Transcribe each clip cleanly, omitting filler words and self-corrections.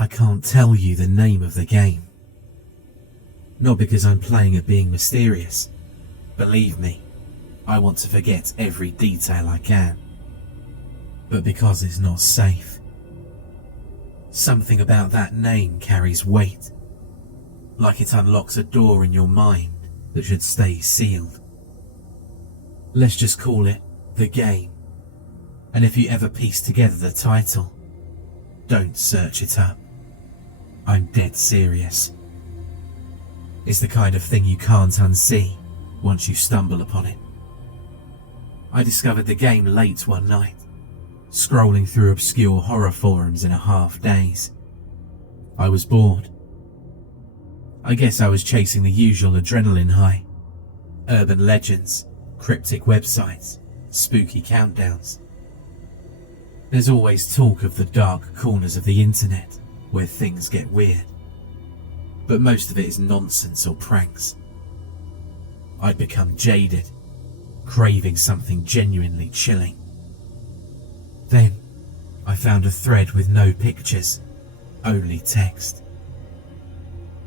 I can't tell you the name of the game. Not because I'm playing at being mysterious. Believe me, I want to forget every detail I can. But because it's not safe. Something about that name carries weight. Like it unlocks a door in your mind that should stay sealed. Let's just call it The Game. And if you ever piece together the title, don't search it up. I'm dead serious. It's the kind of thing you can't unsee once you stumble upon it. I discovered the game late one night, scrolling through obscure horror forums in a half daze. I was bored. I guess I was chasing the usual adrenaline high. Urban legends, cryptic websites, spooky countdowns. There's always talk of the dark corners of the internet where things get weird. But most of it is nonsense or pranks. I'd become jaded, craving something genuinely chilling. Then, I found a thread with no pictures, only text.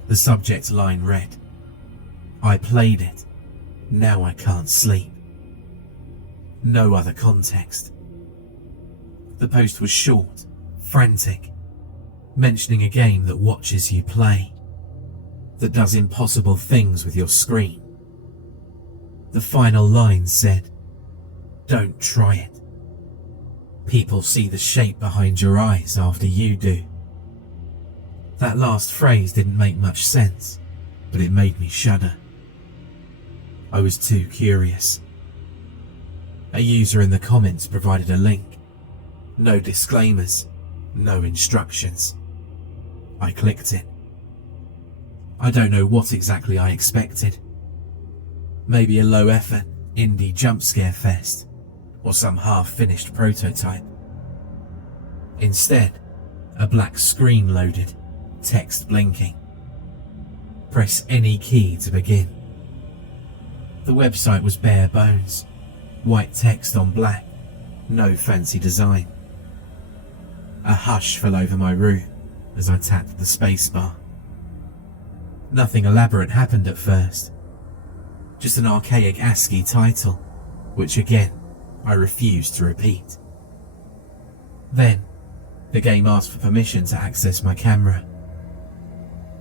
The subject line read, "I played it, now I can't sleep." No other context. The post was short, frantic, mentioning a game that watches you play, that does impossible things with your screen. The final line said, "Don't try it. People see the shape behind your eyes after you do." That last phrase didn't make much sense, but it made me shudder. I was too curious. A user in the comments provided a link. No disclaimers, no instructions. I clicked it. I don't know what exactly I expected. Maybe a low-effort indie jump-scare fest, or some half-finished prototype. Instead, a black screen loaded, text blinking. Press any key to begin. The website was bare bones, white text on black, no fancy design. A hush fell over my room as I tapped the spacebar. Nothing elaborate happened at first. Just an archaic ASCII title, which again, I refused to repeat. Then, the game asked for permission to access my camera.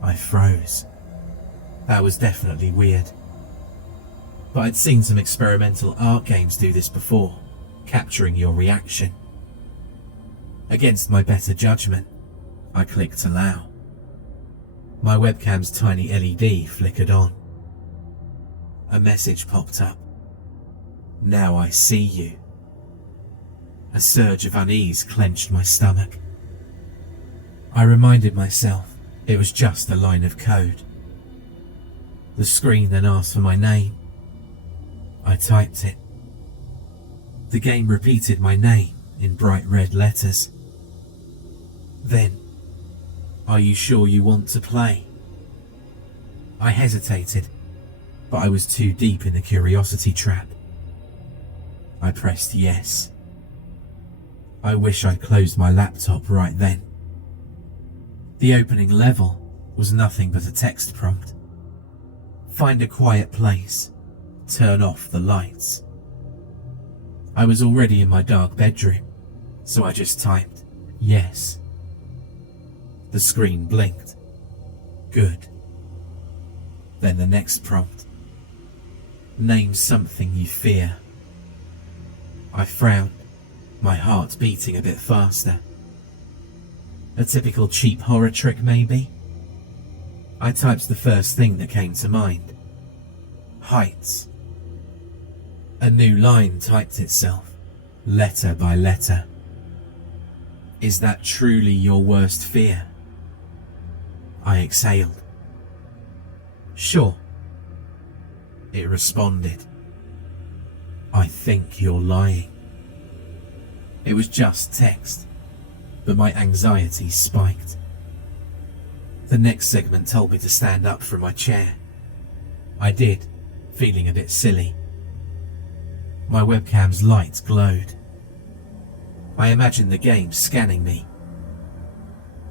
I froze. That was definitely weird. But I'd seen some experimental art games do this before, capturing your reaction. Against my better judgment, I clicked allow. My webcam's tiny LED flickered on. A message popped up. "Now I see you." A surge of unease clenched my stomach. I reminded myself it was just a line of code. The screen then asked for my name. I typed it. The game repeated my name in bright red letters. Then, "Are you sure you want to play?" I hesitated, but I was too deep in the curiosity trap. I pressed yes. I wish I'd closed my laptop right then. The opening level was nothing but a text prompt. Find a quiet place. Turn off the lights. I was already in my dark bedroom, so I just typed yes. The screen blinked. Good. Then the next prompt. Name something you fear. I frowned, my heart beating a bit faster. A typical cheap horror trick, maybe? I typed the first thing that came to mind. Heights. A new line typed itself, letter by letter. Is that truly your worst fear? I exhaled. Sure. It responded. I think you're lying. It was just text, but my anxiety spiked. The next segment told me to stand up from my chair. I did, feeling a bit silly. My webcam's light glowed. I imagined the game scanning me.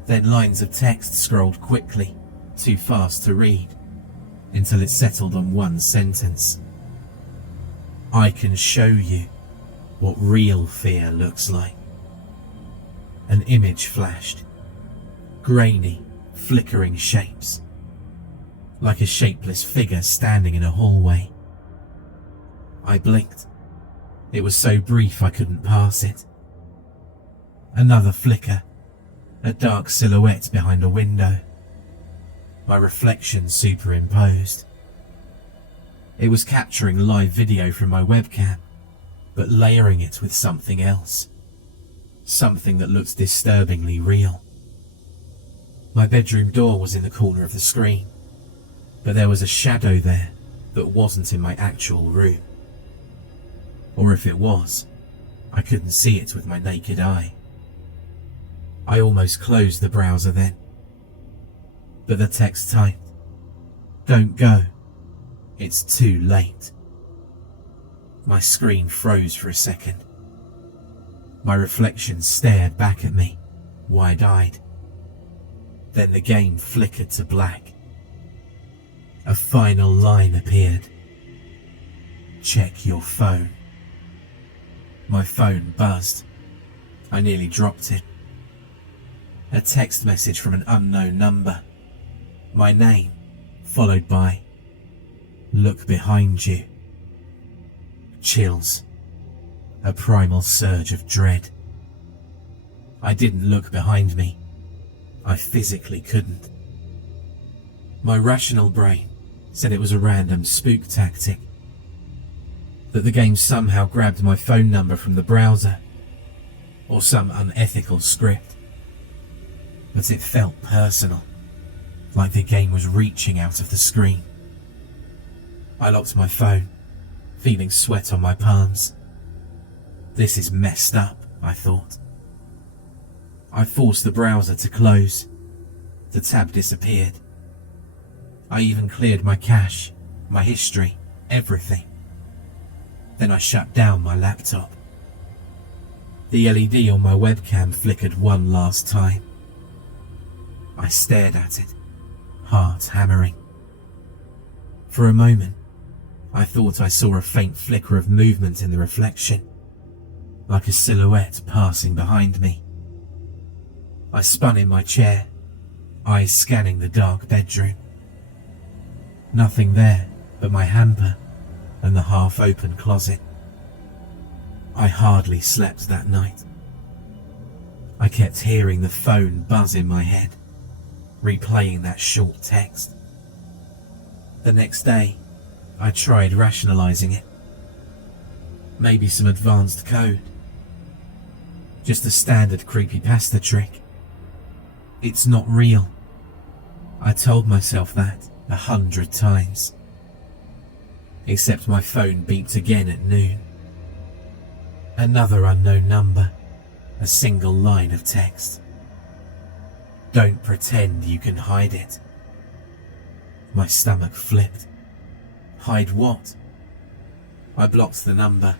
Then lines of text scrolled quickly, too fast to read, until it settled on one sentence. I can show you what real fear looks like. An image flashed. Grainy, flickering shapes. Like a shapeless figure standing in a hallway. I blinked. It was so brief I couldn't pass it. Another flicker. A dark silhouette behind a window. My reflection superimposed. It was capturing live video from my webcam, but layering it with something else. Something that looked disturbingly real. My bedroom door was in the corner of the screen, but there was a shadow there that wasn't in my actual room. Or if it was, I couldn't see it with my naked eye. I almost closed the browser then, but the text typed, "Don't go. It's too late." My screen froze for a second. My reflection stared back at me, wide-eyed. Then the game flickered to black. A final line appeared. "Check your phone." My phone buzzed. I nearly dropped it. A text message from an unknown number. My name, followed by, "Look behind you." Chills. A primal surge of dread. I didn't look behind me. I physically couldn't. My rational brain said it was a random spook tactic. That the game somehow grabbed my phone number from the browser, or some unethical script. But it felt personal, like the game was reaching out of the screen. I locked my phone, feeling sweat on my palms. This is messed up, I thought. I forced the browser to close. The tab disappeared. I even cleared my cache, my history, everything. Then I shut down my laptop. The LED on my webcam flickered one last time. I stared at it, heart hammering. For a moment, I thought I saw a faint flicker of movement in the reflection, like a silhouette passing behind me. I spun in my chair, eyes scanning the dark bedroom. Nothing there but my hamper and the half-open closet. I hardly slept that night. I kept hearing the phone buzz in my head, replaying that short text. The next day, I tried rationalizing it. Maybe some advanced code. Just a standard creepypasta trick. It's not real. I told myself that 100 times. Except my phone beeped again at noon. Another unknown number. A single line of text. "Don't pretend you can hide it." My stomach flipped. Hide what? I blocked the number.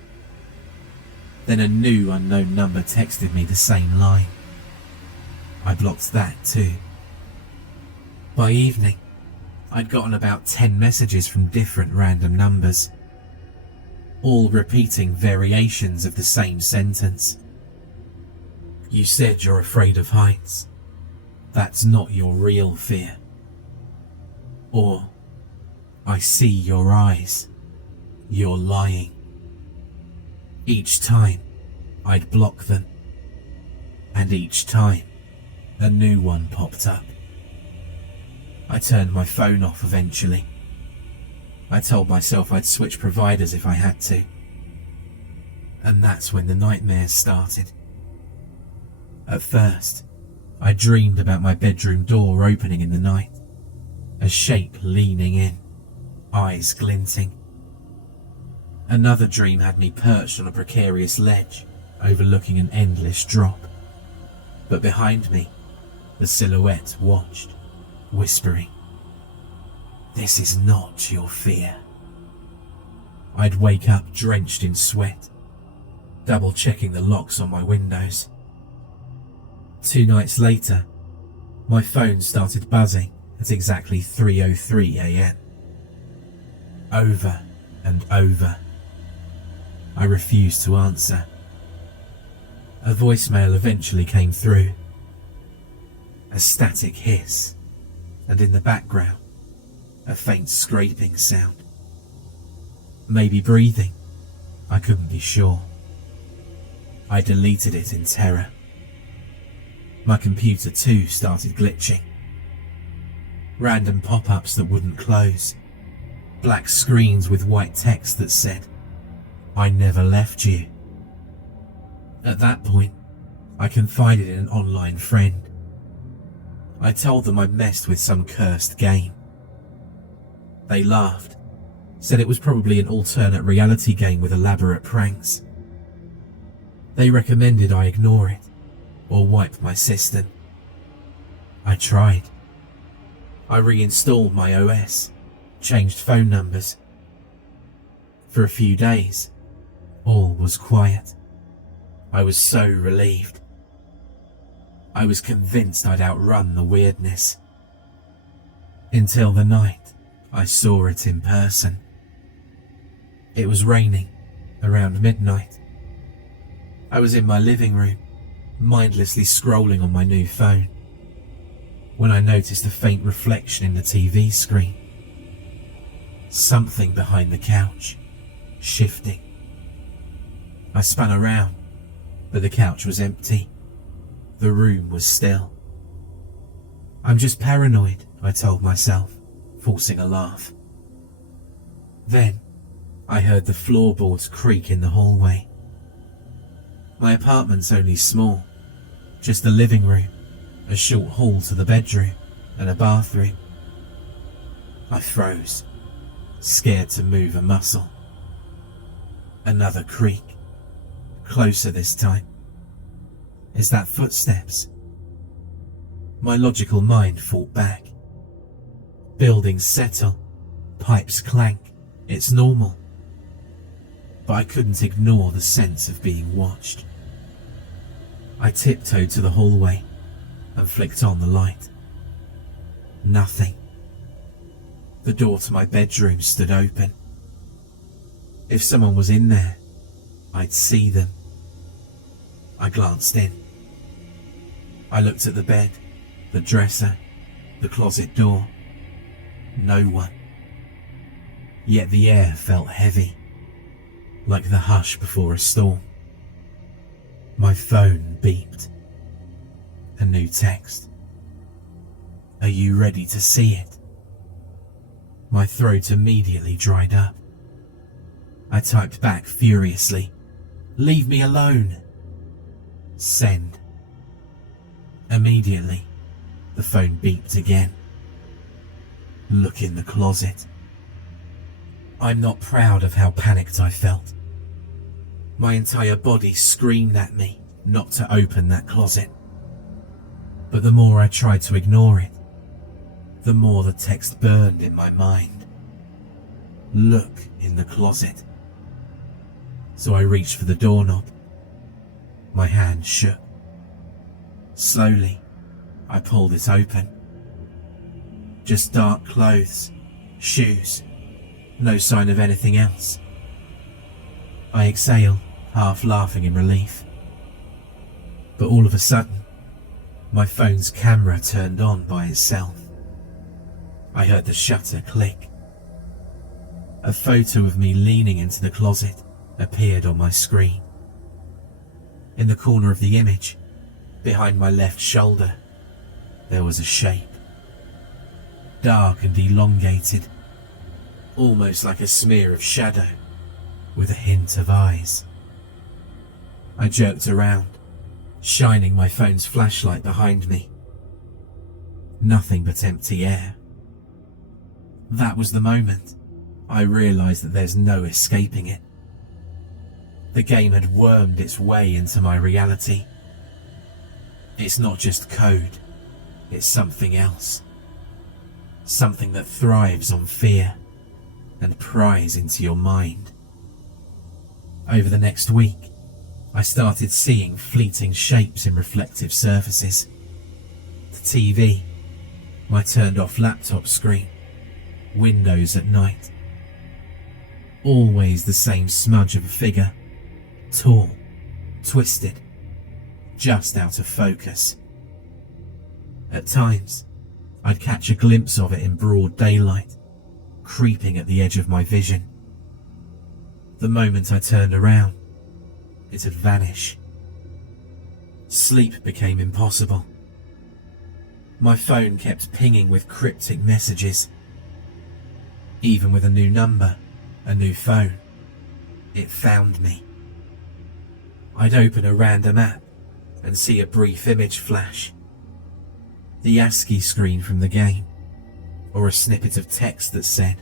Then a new unknown number texted me the same line. I blocked that too. By evening, I'd gotten about 10 messages from different random numbers, all repeating variations of the same sentence. "You said you're afraid of heights. That's not your real fear." Or, "I see your eyes. You're lying." Each time, I'd block them. And each time, a new one popped up. I turned my phone off eventually. I told myself I'd switch providers if I had to. And that's when the nightmares started. At first, I dreamed about my bedroom door opening in the night, a shape leaning in, eyes glinting. Another dream had me perched on a precarious ledge, overlooking an endless drop. But behind me, the silhouette watched, whispering, "This is not your fear." I'd wake up drenched in sweat, double-checking the locks on my windows. 2 nights later, My phone started buzzing at exactly 3:03 a.m. Over and over. I refused to answer. A voicemail eventually came through. A static hiss, and in the background, a faint scraping sound. Maybe breathing, I couldn't be sure. I deleted it in terror. My computer too started glitching. Random pop-ups that wouldn't close. Black screens with white text that said, "I never left you." At that point, I confided in an online friend. I told them I messed with some cursed game. They laughed, said it was probably an alternate reality game with elaborate pranks. They recommended I ignore it or wipe my system. I tried. I reinstalled my OS, changed phone numbers. For a few days, all was quiet. I was so relieved. I was convinced I'd outrun the weirdness. Until the night I saw it in person. It was raining around midnight. I was in my living room, mindlessly scrolling on my new phone, when I noticed a faint reflection in the TV screen. Something behind the couch, shifting. I spun around, but the couch was empty. The room was still. I'm just paranoid, I told myself, forcing a laugh. Then, I heard the floorboards creak in the hallway. My apartment's only small, just the living room, a short hall to the bedroom, and a bathroom. I froze, scared to move a muscle. Another creak, closer this time. Is that footsteps? My logical mind fought back. Buildings settle, pipes clank, it's normal. But I couldn't ignore the sense of being watched. I tiptoed to the hallway and flicked on the light. Nothing. The door to my bedroom stood open. If someone was in there, I'd see them. I glanced in. I looked at the bed, the dresser, the closet door. No one. Yet the air felt heavy, like the hush before a storm. My phone beeped. A new text. Are you ready to see it? My throat immediately dried up. I typed back furiously, "Leave me alone." Send. Immediately, the phone beeped again. Look in the closet. I'm not proud of how panicked I felt. My entire body screamed at me not to open that closet. But the more I tried to ignore it, the more the text burned in my mind. Look in the closet. So I reached for the doorknob. My hand shook. Slowly, I pulled it open. Just dark clothes, shoes, no sign of anything else. I exhaled, half laughing in relief. But all of a sudden, my phone's camera turned on by itself. I heard the shutter click. A photo of me leaning into the closet appeared on my screen. In the corner of the image, behind my left shoulder, there was a shape. Dark and elongated, almost like a smear of shadow, with a hint of eyes. I jerked around, shining my phone's flashlight behind me. Nothing but empty air. That was the moment I realized that there's no escaping it. The game had wormed its way into my reality. It's not just code, it's something else. Something that thrives on fear and pries into your mind. Over the next week, I started seeing fleeting shapes in reflective surfaces. The TV, my turned off laptop screen, windows at night. Always the same smudge of a figure, tall, twisted, just out of focus. At times, I'd catch a glimpse of it in broad daylight, creeping at the edge of my vision. The moment I turned around, it'd vanish. Sleep became impossible. My phone kept pinging with cryptic messages. Even with a new number, a new phone, it found me. I'd open a random app and see a brief image flash. The ASCII screen from the game, or a snippet of text that said,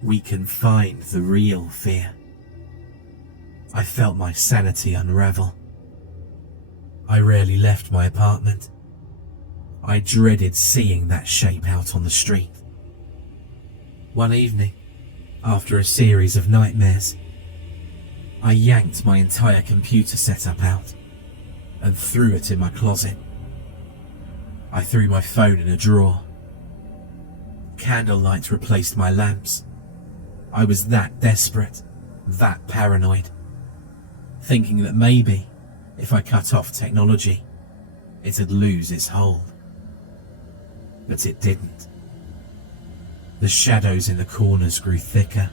"We can find the real fear." I felt my sanity unravel. I rarely left my apartment. I dreaded seeing that shape out on the street. One evening, after a series of nightmares, I yanked my entire computer setup out and threw it in my closet. I threw my phone in a drawer. Candlelight replaced my lamps. I was that desperate, that paranoid, thinking that maybe if I cut off technology, it'd lose its hold. But it didn't. The shadows in the corners grew thicker.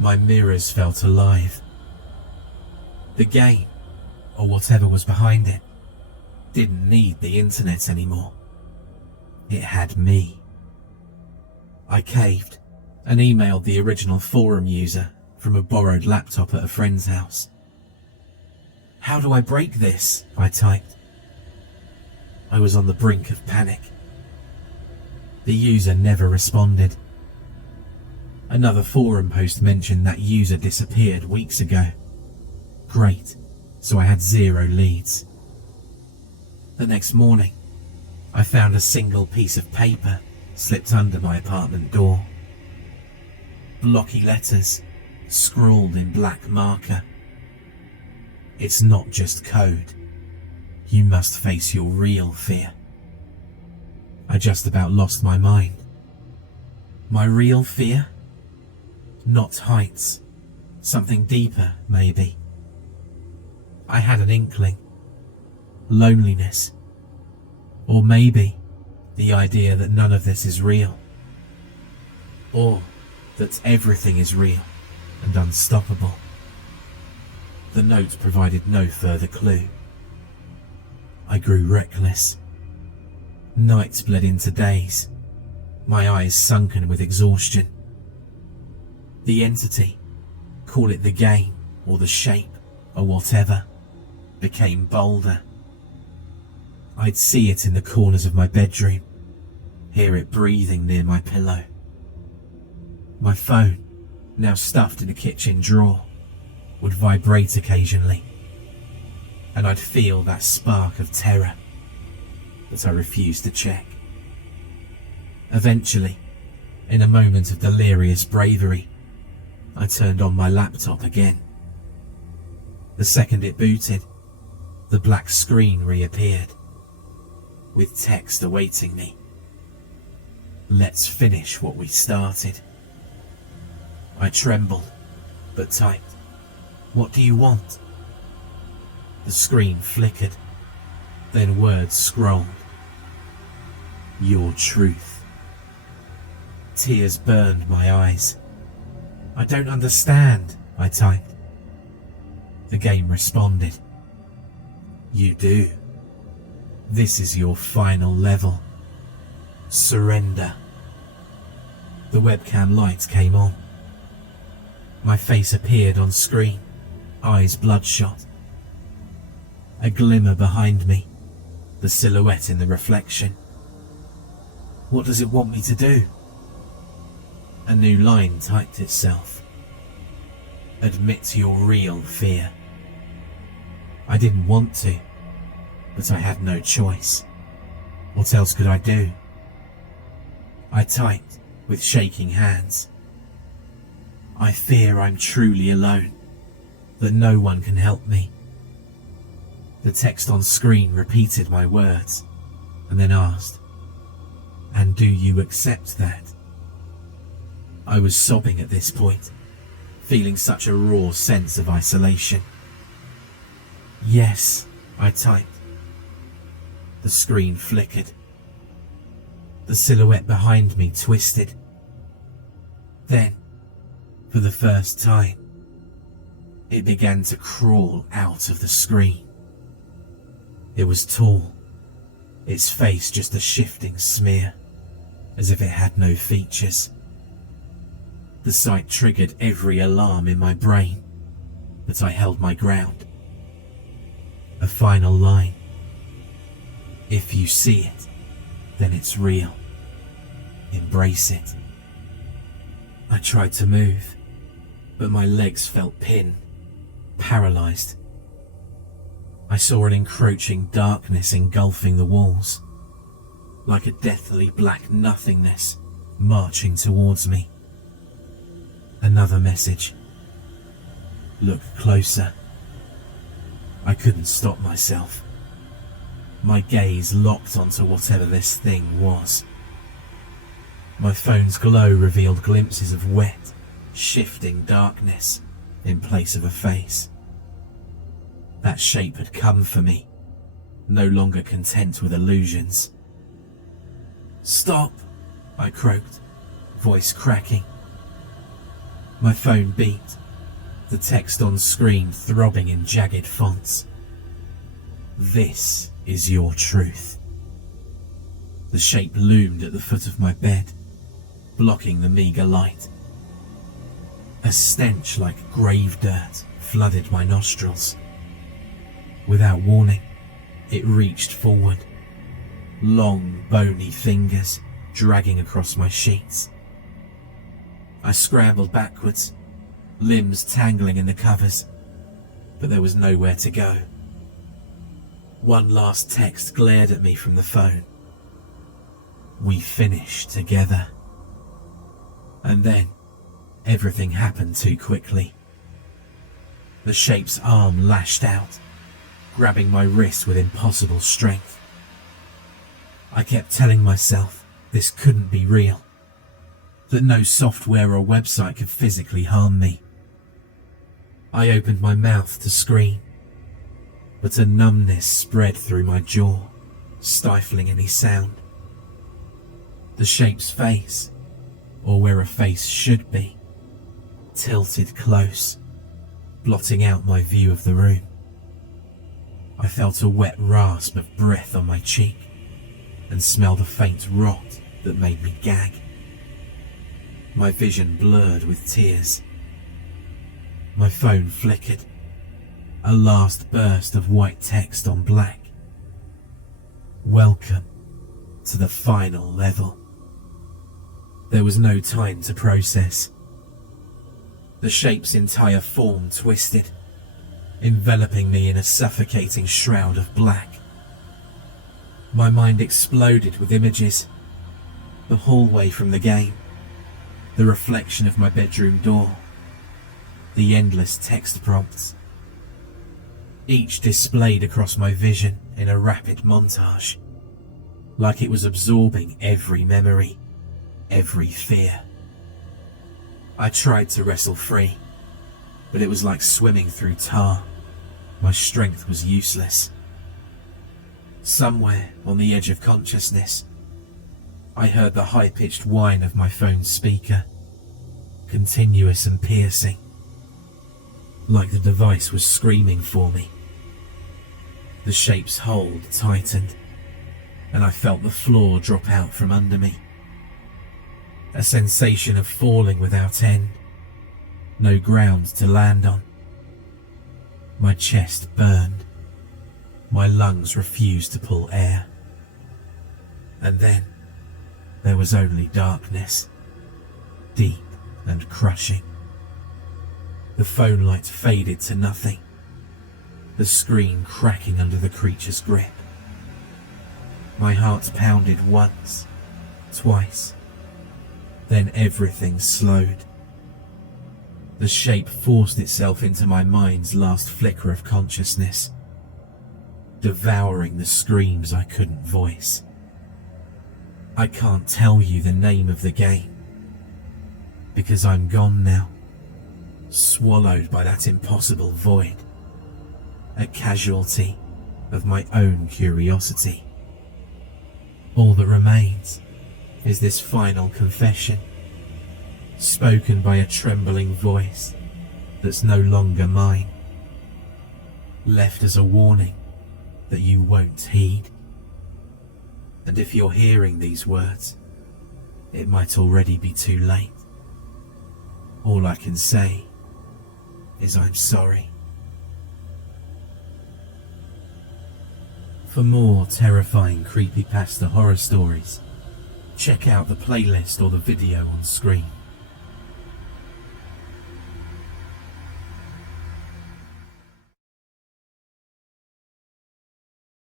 My mirrors felt alive. The game, or whatever was behind it, didn't need the internet anymore. It had me. I caved and emailed the original forum user from a borrowed laptop at a friend's house. "How do I break this?" I typed. I was on the brink of panic. The user never responded. Another forum post mentioned that user disappeared weeks ago. Great, so I had 0 leads. The next morning, I found a single piece of paper slipped under my apartment door. Blocky letters, scrawled in black marker. "It's not just code. You must face your real fear." I just about lost my mind. My real fear? Not heights. Something deeper, maybe. I had an inkling. Loneliness. Or maybe the idea that none of this is real. Or that everything is real and unstoppable. The note provided no further clue. I grew reckless. Nights bled into days, my eyes sunken with exhaustion. The entity, call it the game or the shape or whatever, became bolder. I'd see it in the corners of my bedroom, hear it breathing near my pillow. My phone, now stuffed in a kitchen drawer, would vibrate occasionally, and I'd feel that spark of terror, but I refused to check. Eventually, in a moment of delirious bravery, I turned on my laptop again. The second it booted, the black screen reappeared, with text awaiting me. "Let's finish what we started." I trembled, but typed, "What do you want?" The screen flickered, then words scrolled. "Your truth." Tears burned my eyes. "I don't understand," I typed. The game responded. "You do. This is your final level. Surrender." The webcam light came on. My face appeared on screen, eyes bloodshot. A glimmer behind me, the silhouette in the reflection. "What does it want me to do?" A new line typed itself. "Admit your real fear." I didn't want to, but I had no choice. What else could I do? I typed with shaking hands. "I fear I'm truly alone, that no one can help me." The text on screen repeated my words and then asked, "And do you accept that?" I was sobbing at this point, feeling such a raw sense of isolation. "Yes," I typed. The screen flickered. The silhouette behind me twisted. Then, for the first time, it began to crawl out of the screen. It was tall, its face just a shifting smear, as if it had no features. The sight triggered every alarm in my brain, but I held my ground. A final line. "If you see it, then it's real. Embrace it." I tried to move, but my legs felt pinned, paralyzed. I saw an encroaching darkness engulfing the walls, like a deathly black nothingness marching towards me. Another message. "Look closer." I couldn't stop myself. My gaze locked onto whatever this thing was. My phone's glow revealed glimpses of wet, shifting darkness in place of a face. That shape had come for me, no longer content with illusions. "Stop!" I croaked, voice cracking. My phone beeped, the text on screen throbbing in jagged fonts. "This is your truth." The shape loomed at the foot of my bed, blocking the meager light. A stench like grave dirt flooded my nostrils. Without warning, it reached forward, long, bony fingers dragging across my sheets. I scrambled backwards, limbs tangling in the covers, but there was nowhere to go. One last text glared at me from the phone. "We finish together." And then, everything happened too quickly. The shape's arm lashed out, grabbing my wrist with impossible strength. I kept telling myself this couldn't be real, that no software or website could physically harm me. I opened my mouth to scream, but a numbness spread through my jaw, stifling any sound. The shape's face, or where a face should be, tilted close, blotting out my view of the room. I felt a wet rasp of breath on my cheek and smelled a faint rot that made me gag. My vision blurred with tears. My phone flickered, a last burst of white text on black. "Welcome to the final level." There was no time to process. The shape's entire form twisted, enveloping me in a suffocating shroud of black. My mind exploded with images. The hallway from the game, the reflection of my bedroom door, the endless text prompts, each displayed across my vision in a rapid montage, like it was absorbing every memory, every fear. I tried to wrestle free, but it was like swimming through tar. My strength was useless. Somewhere on the edge of consciousness, I heard the high-pitched whine of my phone's speaker, continuous and piercing, like the device was screaming for me. The shape's hold tightened, and I felt the floor drop out from under me. A sensation of falling without end, no ground to land on. My chest burned, my lungs refused to pull air. And then there was only darkness, deep and crushing. The phone light faded to nothing, the screen cracking under the creature's grip. My heart pounded once, twice, then everything slowed. The shape forced itself into my mind's last flicker of consciousness. devouring the screams I couldn't voice. I can't tell you the name of the game, because I'm gone now, swallowed by that impossible void, a casualty of my own curiosity. All that remains is this final confession, spoken by a trembling voice that's no longer mine, left as a warning that you won't heed. And if you're hearing these words, it might already be too late. All I can say is I'm sorry. For more terrifying creepypasta horror stories, check out the playlist or the video on screen.